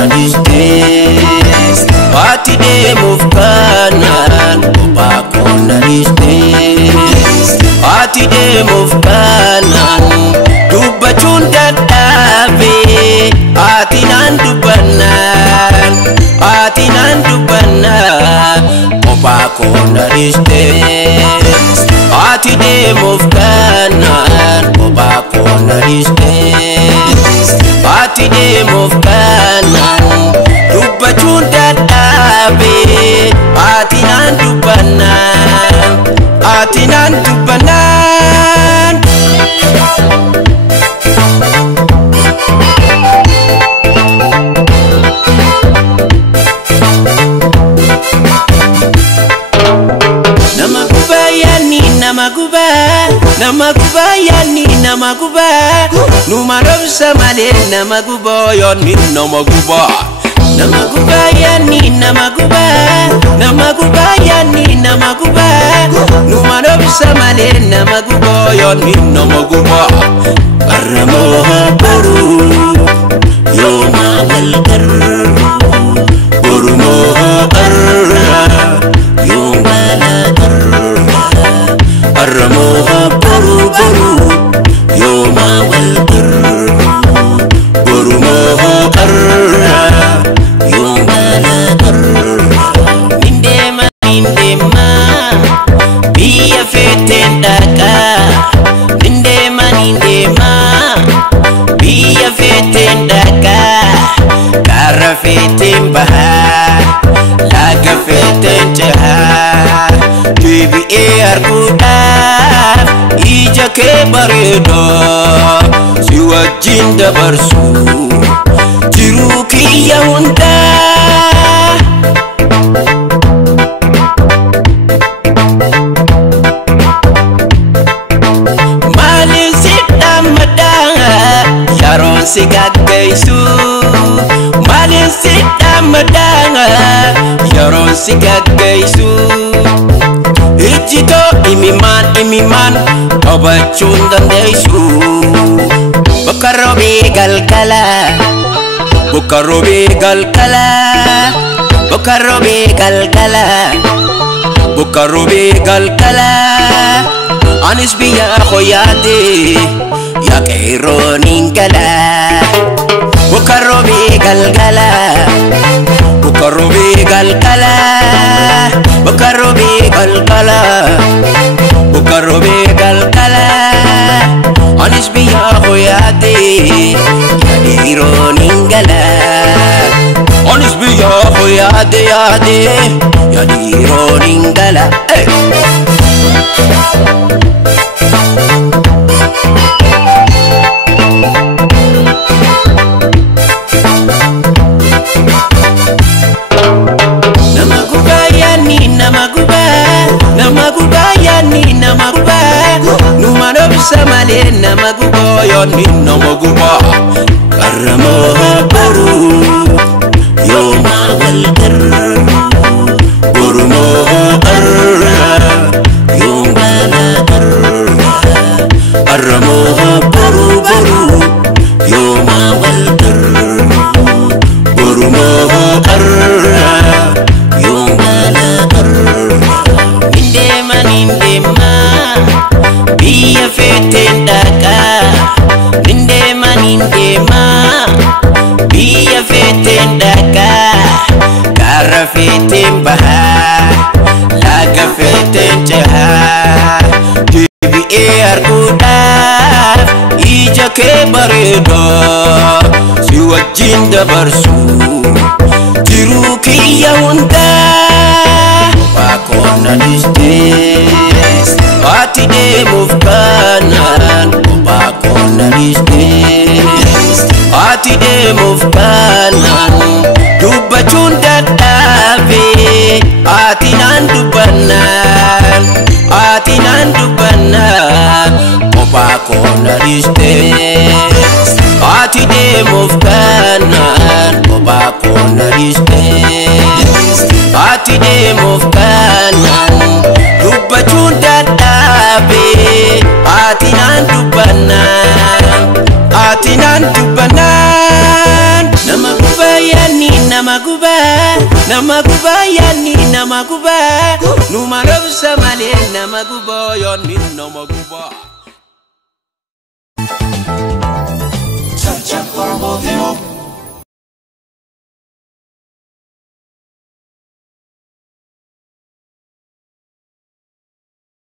kona distes ati demuuf kanan oba kona distes ati demuuf kanan dubbachun dadhabe ati nan dubbannan oba kona distes ati demuuf kanan oba kona distes ati demuuf kanan dubbachun dadhabe ati nan dubbannan namaguba numarob samale namaguba yoni namaguba yani namaguba numarob samale namaguba yoni namaguba aramo baru yoma walgar burumo arra yoma aramo baru yoma walgar burumo arra yoma mindema biya feten daka mindema biya feten daka kara feten baha laga feten jaha kibi arkuda ija ke baredo si wajin dabarsu jiru kiya hunda malin sita madanga yaron sigagaisu malin sita madanga yaron sigagaisu ijito imiman obachun dandaisu bukarobi galkala anis biya khoyade ya kaironin kala bukarobi galkala anis biya khoyade ya kaironin kala anis biya khoyade ya kaironin kala namaguba numarob samale namaguba yoni namaguba aramo baru yoma walgar burumo arra yoma aramo baru yoma walgar burumo arra yoma mindema biya feten daka mindema biya feten daka kara feten baha laga feten jaha kibi arkuda ija ke baredo si wajin dabarsu jiru kiya hunda kona distes ati demuuf kanan oba kona distes ati demuuf kanan dubbachun dadhabe ati nan dubbannan oba kona distes ati demuuf kanan oba kona distes ati demuuf kanan dubbachun dadhabe ati nan dubbannan namaguba yani nama guba yani nama guba numa robsa male nama guba yani nama guba Chap chap corbo view